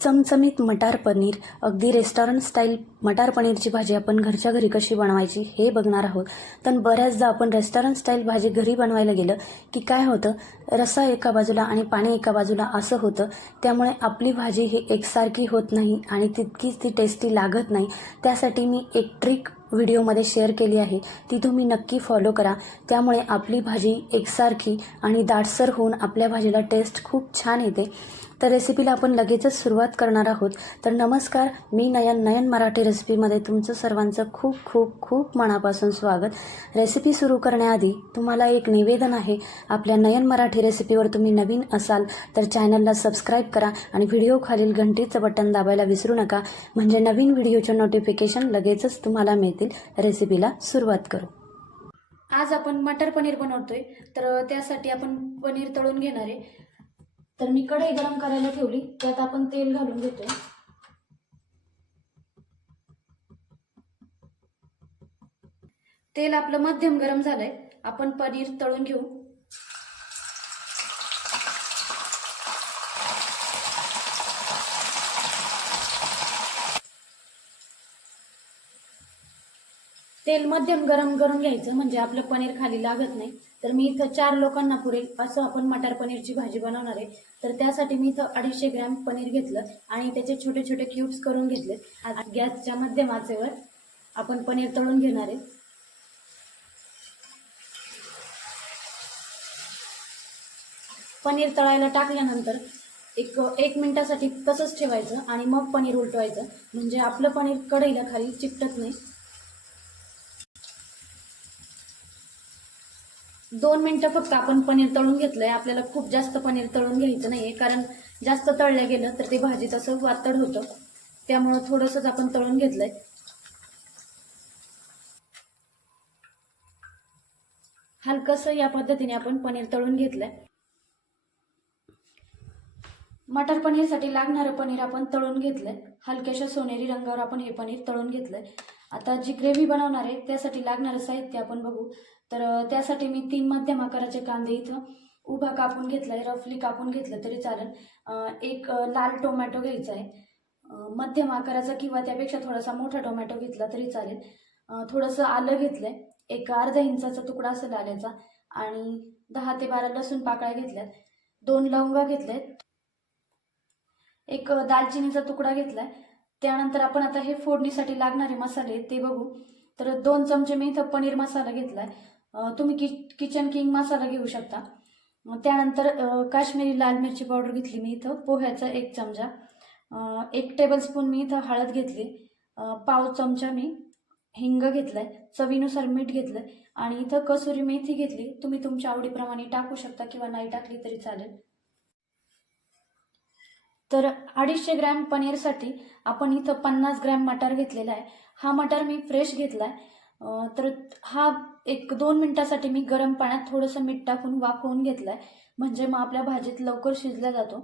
चमचमीत मटार पनीर. अगदी रेस्टॉरंट स्टाईल मटार पनीरची भाजी आपण घरच्या घरी कशी बनवायची हे बघणार आहोत. पण बऱ्याचदा आपण रेस्टॉरंट स्टाईल भाजी घरी बनवायला गेलं की काय होतं? रस्सा एका बाजूला आणि पाणी एका बाजूला असं होतं. त्यामुळे आपली भाजी ही एकसारखी होत नाही आणि तितकीच ती टेस्टी लागत नाही. त्यासाठी मी एक ट्रिक व्हिडिओमध्ये शेअर केली आहे. ती तुम्ही नक्की फॉलो करा. त्यामुळे आपली भाजी एकसारखी आणि दाटसर होऊन आपल्या भाजीला टेस्ट खूप छान येते. तर रेसिपीला आपण लगेचच सुरुवात करणार आहोत. तर नमस्कार मी नयन नयन मराठी रेसिपीमध्ये तुमचं सर्वांचं खूप खूप खूप मनापासून स्वागत. रेसिपी सुरू करण्याआधी तुम्हाला एक निवेदन आहे. आपल्या नयन मराठी रेसिपीवर तुम्ही नवीन असाल तर चॅनलला सबस्क्राईब करा आणि व्हिडिओ खालील घंटीचं बटन दाबायला विसरू नका. म्हणजे नवीन व्हिडिओचे नोटिफिकेशन लगेचच तुम्हाला मिळतील. रेसिपीला सुरुवात करू. आज आपण मटर पनीर बनवतोय. तर त्यासाठी आपण पनीर तळून घेणार आहे. तर मी कढई गरम करायला ठेवली. त्यात आपण तेल घालून घेतोय. तेल आपलं मध्यम गरम झालंय. आपण पनीर तळून घेऊ. तेल मध्यम गरम करून घ्यायचं. म्हणजे आपलं पनीर खाली लागत नाही. तर मी इथं चार लोकांना पुरेल. असं आपण मटार पनीरची भाजी बनवणार आहे. तर त्यासाठी मी इथं अडीचशे ग्रॅम पनीर घेतलं आणि त्याचे छोटे छोटे क्यूब्स करून घेतले. गॅसच्या मध्यम आचेवर आपण पनीर तळून घेणार आहे. पनीर तळायला टाकल्यानंतर एक एक मिनिटासाठी तसंच ठेवायचं आणि मग पनीर उलटवायचं. म्हणजे आपलं पनीर कढईला खाली चिकटत नाही. दोन मिनटं फक्त आपण पनीर तळून घेतलंय. आपल्याला खूप जास्त पनीर तळून घ्यायचं नाहीये. कारण जास्त तळलं गेलं तर ते भाजीत असं वातड होतं. त्यामुळं थोडंसंच आपण तळून घेतलंय. हलकंसं या पद्धतीने आपण पनीर तळून घेतलंय. मटर पनीरसाठी लागणारं पनीर आपण तळून घेतलं आहे हलक्याशा सोनेरी रंगावर आपण हे पनीर तळून घेतलं आहे आता जी ग्रेव्ही बनवणार आहे त्यासाठी लागणारं साहित्य आपण बघू. तर त्यासाठी मी तीन मध्यम आकाराचे कांदे इथं उभा कापून घेतलाय रफली कापून घेतलं तरी चालेल. एक लाल टोमॅटो घ्यायचा आहे. मध्यम आकाराचा किंवा त्यापेक्षा थोडासा मोठा टोमॅटो घेतला तरी चालेल. थोडंसं आलं घेतलं आहे एक अर्धा इंचाचा तुकडा असेल आल्याचा आणि दहा ते बारा लसूण पाकळ्या घेतल्यात. दोन लवंगा घेतल्यात. एक दालचिनीचा तुकडा घेतलाय. त्यानंतर आपण आता हे फोडणीसाठी लागणारे मसाले ते बघू. तर दोन चमचे मी इथं पनीर मसाला घेतलाय. तुम्ही कि किचन किंग मसाला घेऊ शकता. त्यानंतर काश्मीरी लाल मिरची पावडर घेतली मी इथं पोह्याचा एक चमचा. एक टेबलस्पून मी इथं हळद घेतली. पाव चमचा मी हिंग घेतलाय चवीनुसार मीठ घेतलंय आणि इथं कसुरी मेथी घेतली. तुम्ही तुमच्या आवडीप्रमाणे टाकू शकता किंवा नाही टाकली तरी चालेल. तर अडीचशे ग्रॅम पनीरसाठी आपण इथं पन्नास ग्रॅम मटार घेतलेला आहे. हा मटार मी फ्रेश घेतला आहे तर हा एक दोन मिनटासाठी मी गरम पाण्यात थोडंसं मीठ टाकून वाफवून घेतला आहे म्हणजे मग आपल्या भाजीत लवकर शिजला जातो.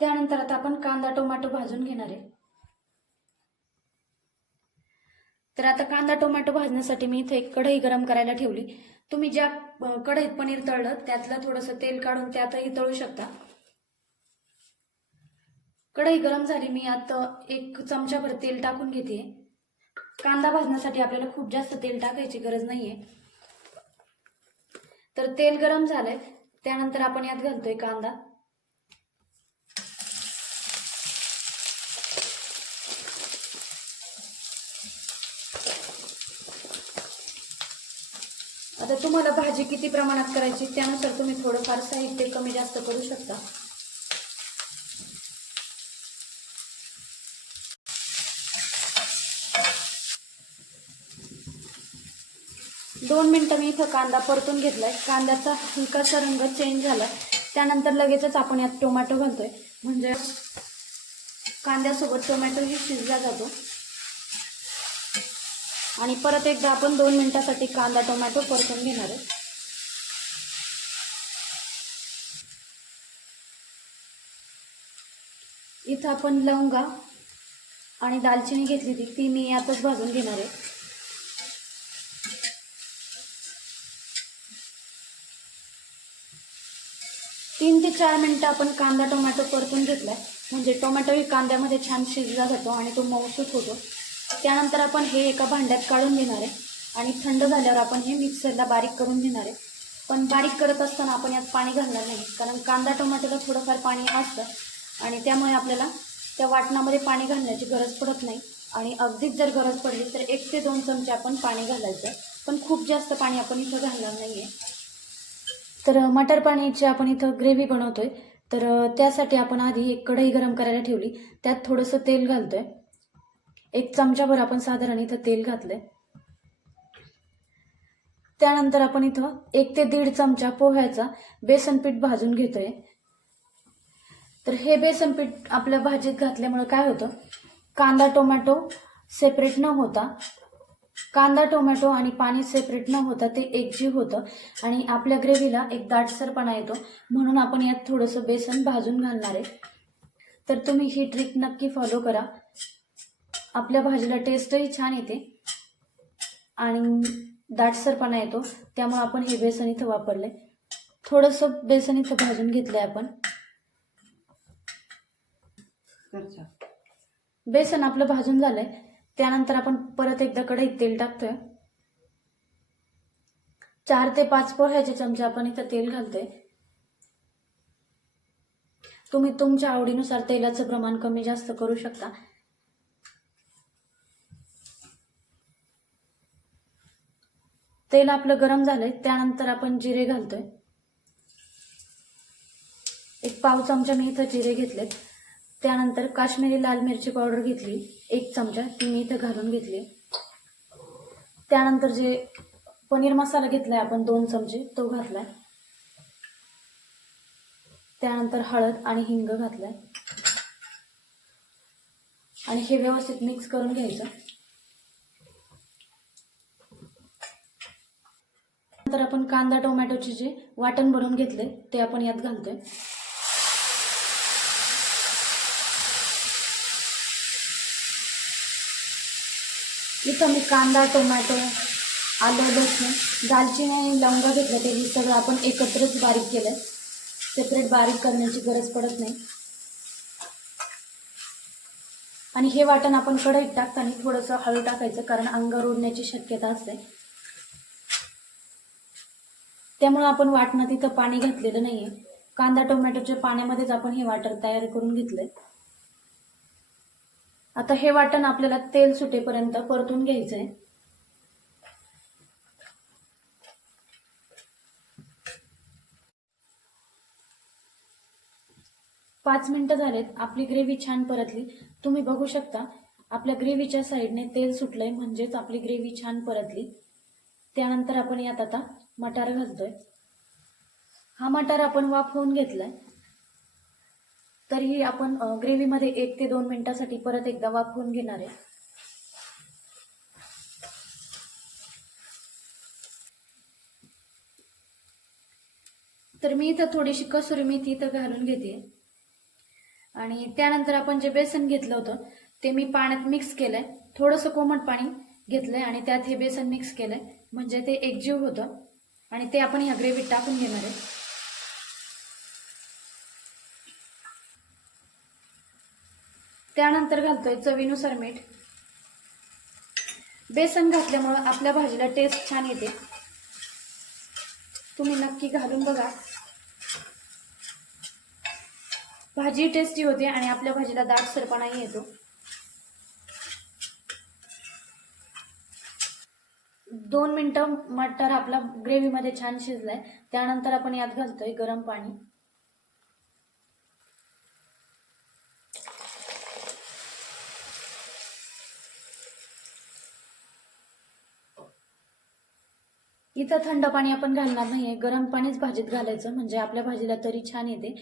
त्यानंतर आता आपण कांदा टोमॅटो भाजून घेणार आहे. तर आता कांदा टोमॅटो भाजण्यासाठी मी इथे एक कढई गरम करायला ठेवली. तुम्ही ज्या कढईत पनीर तळलं त्यातलं थोडंसं तेल काढून त्यातही तळू शकता. कढई गरम झाली मी आता एक चमचाभर तेल टाकून घेते. कांदा भाजण्यासाठी आपल्याला खूप जास्त तेल टाकायची गरज नाहीये. तर तेल गरम झालंय त्यानंतर आपण यात घालतोय कांदा आता तुम्हाला भाजी किती प्रमाणात करायची त्यानुसार तुम्ही थोडंफार साहित्य कमी जास्त करू शकता. दोन मिनटं मी इथं कांदा परतून घेतलाय. कांद्याचा हलकासा रंग चेंज झाला. त्यानंतर लगेचच आपण यात टोमॅटो घालतोय. म्हणजे कांद्यासोबत टोमॅटोही शिजला जातो. आणि परत एकदा आपण दोन मिनटासाठी कांदा टोमॅटो परतून घेणार आहे. इथं आपण लवंगा आणि दालचिनी घेतली होती ती मी यातच भाजून घेणार आहे. तीन ते चार मिनटं आपण कांदा टोमॅटो परतून घेतलाय. म्हणजे टोमॅटोही कांद्यामध्ये छान शिजला जातो आणि तो मऊसूत होतो. त्यानंतर आपण हे एका भांड्यात काढून घेणार आहे. आणि थंड झाल्यावर आपण हे मिक्सरला बारीक करून घेणार आहे. पण बारीक करत असताना आपण यात पाणी घालणार नाही. कारण कांदा टोमॅटोला थोडंफार पाणी असतं. आणि त्यामुळे आपल्याला त्या वाटणामध्ये पाणी घालण्याची गरज पडत नाही. आणि अगदीच जर गरज पडली तर एक ते दोन चमचे आपण पाणी घालायचं. पण खूप जास्त पाणी आपण इथं घालणार नाही आहे तर मटर पाणीची आपण इथं ग्रेव्ही बनवतोय तर त्यासाठी आपण आधी एक कढई गरम करायला ठेवली. त्यात थोडंसं तेल घालतोय. एक चमचाभर आपण साधारण इथं तेल घातलंय. त्यानंतर आपण इथं एक ते दीड चमचा पोह्याचा बेसन पीठ भाजून घेतोय. तर हे बेसन पीठ आपल्या भाजीत घातल्यामुळे काय होतं? कांदा टोमॅटो सेपरेट न होता कांदा टोमॅटो आणि पाणी सेपरेट न होता ते एकजीव होतं आणि आपल्या ग्रेव्हीला एक दाटसरपणा येतो. म्हणून आपण यात थोडंसं बेसन भाजून घालणार आहे. तर तुम्ही ही ट्रिक नक्की फॉलो करा. आपल्या भाजीला टेस्टही छान येते. आणि दाटसरपणा येतो. त्यामुळे आपण हे बेसन इथं वापरले थोडंसं बेसन इथं भाजून घेतलंय आपण. बेसन आपलं भाजून झालंय. त्यानंतर आपण परत एकदा कढईत तेल टाकतोय. चार ते पाच पोह्याचे चमचे आपण इथं तेल घालतोय. तुम्ही तुमच्या आवडीनुसार तेलाचं प्रमाण कमी जास्त करू शकता. तेल आपलं गरम झालंय त्यानंतर आपण जिरे घालतोय. एक पाव चमचा मी इथं जिरे घेतलेत. त्यानंतर काश्मीरी लाल मिरची पावडर घेतली एक चमचा ती मी इथं घालून घेतली. त्यानंतर जे पनीर मसाला घेतलाय आपण दोन चमचे तो घातलाय. त्यानंतर हळद आणि हिंग घातलाय. आणि हे व्यवस्थित मिक्स करून घ्यायचं. त्यानंतर आपण कांदा टोमॅटोचे जे वाटण बनवून घेतले ते आपण यात घालतोय. इथं मी कांदा टोमॅटो आलं लसूण दालचिनी आणि लवंगा घेतलं. ते हे सगळं आपण एकत्रच बारीक केलं सेपरेट बारीक करण्याची गरज पडत नाही. आणि हे वाटण आपण कढईत टाकताना थोडंसं हळू टाकायचं कारण अंगावर उडण्याची शक्यता असते. त्यामुळे आपण वाटणं तिथं पाणी घातलेलं नाहीये. कांदा टोमॅटोच्या पाण्यामध्येच आपण हे वाटण तयार करून घेतलंय. आता हे वाटण आपल्याला तेल सुटेपर्यंत परतून घ्यायचंय. पाच मिनिटं झालेत. आपली ग्रेव्ही छान परतली. तुम्ही बघू शकता आपल्या ग्रेव्हीच्या साईडने तेल सुटलंय म्हणजेच आपली ग्रेव्ही छान परतली. त्यानंतर आपण यात आता मटार घालतोय. हा मटार आपण वाफवून घेतलाय. तरीही आपण ग्रेव्हीमध्ये एक ते दोन मिनिटासाठी परत एकदा वाफवून घेणार आहे. तर मी इथं थोडीशी कसुरी मेथी इथं घालून घेते. आणि त्यानंतर आपण जे बेसन घेतलं होतं ते मी पाण्यात मिक्स केलंय. थोडंसं कोमट पाणी घेतलंय आणि त्यात हे बेसन मिक्स केलंय. म्हणजे ते एकजीव होतं. आणि ते आपण ह्या ग्रेव्हीत टाकून घेणार आहे. त्यानंतर घालतोय चवीनुसार मीठ. बेसन घातल्यामुळं आपल्या भाजीला टेस्ट छान येते. तुम्ही नक्की घालून बघा. भाजी टेस्टी होते आणि आपल्या भाजीला दाट सरपणाही येतो. दोन मिनटं मटर आपला ग्रेव्हीमध्ये छान शिजलाय. त्यानंतर आपण यात घालतोय गरम पाणी. इथं थंड पाणी आपण घालणार नाहीये. गरम पाणीच भाजीत घालायचं म्हणजे आपल्या भाजीला तरी छान येते.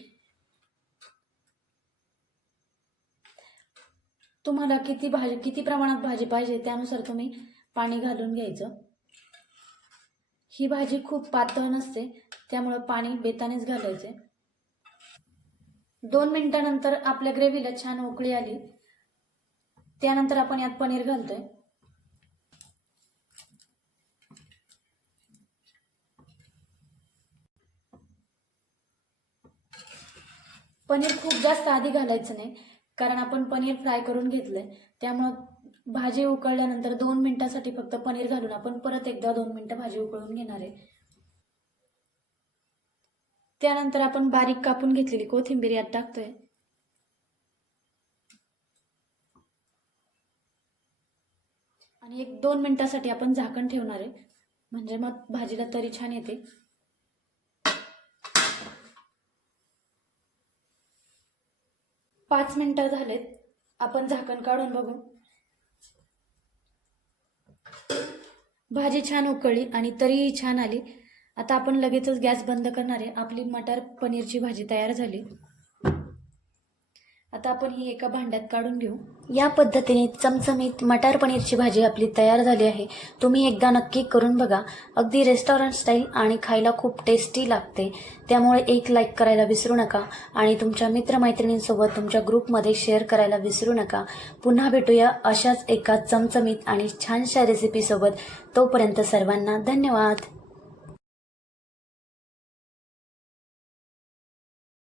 तुम्हाला किती भाजी किती प्रमाणात भाजी पाहिजे त्यानुसार तुम्ही पाणी घालून घ्यायचं. ही भाजी खूप पातळ नसते त्यामुळं पाणी बेतानेच घालायचे. दोन मिनिटानंतर आपल्या ग्रेव्हीला छान उकळी आली. त्यानंतर आपण यात पनीर घालतोय. पनीर खूप जास्त आधी घालायचं नाही कारण आपण पनीर फ्राय करून घेतलंय त्यामुळं भाजी उकळल्यानंतर दोन मिनिटासाठी फक्त पनीर घालून आपण परत एकदा दोन मिनिटं भाजी उकळून घेणार आहे. त्यानंतर आपण बारीक कापून घेतलेली कोथिंबीर यात टाकतोय. आणि एक दोन मिनिटासाठी आपण झाकण ठेवणार आहे. म्हणजे मग भाजीला तरी छान येते. पाच मिनिटं झालेत. आपण झाकण काढून बघू. भाजी छान उकळली आणि तरीही छान आली. आता आपण लगेचच गॅस बंद करणारे आपली मटार पनीरची भाजी तयार झाली. आता आपण ही एका भांड्यात काढून घेऊ. या पद्धतीने चमचमीत मटार पनीरची भाजी आपली तयार झाली आहे. तुम्ही एकदा नक्की करून बघा. अगदी रेस्टॉरंट स्टाईल आणि खायला खूप टेस्टी लागते. त्यामुळे एक लाईक करायला विसरू नका आणि तुमच्या मित्रमैत्रिणींसोबत तुमच्या ग्रुपमध्ये शेअर करायला विसरू नका. पुन्हा भेटूया अशाच एका चमचमीत आणि छानशा रेसिपीसोबत तोपर्यंत सर्वांना धन्यवाद.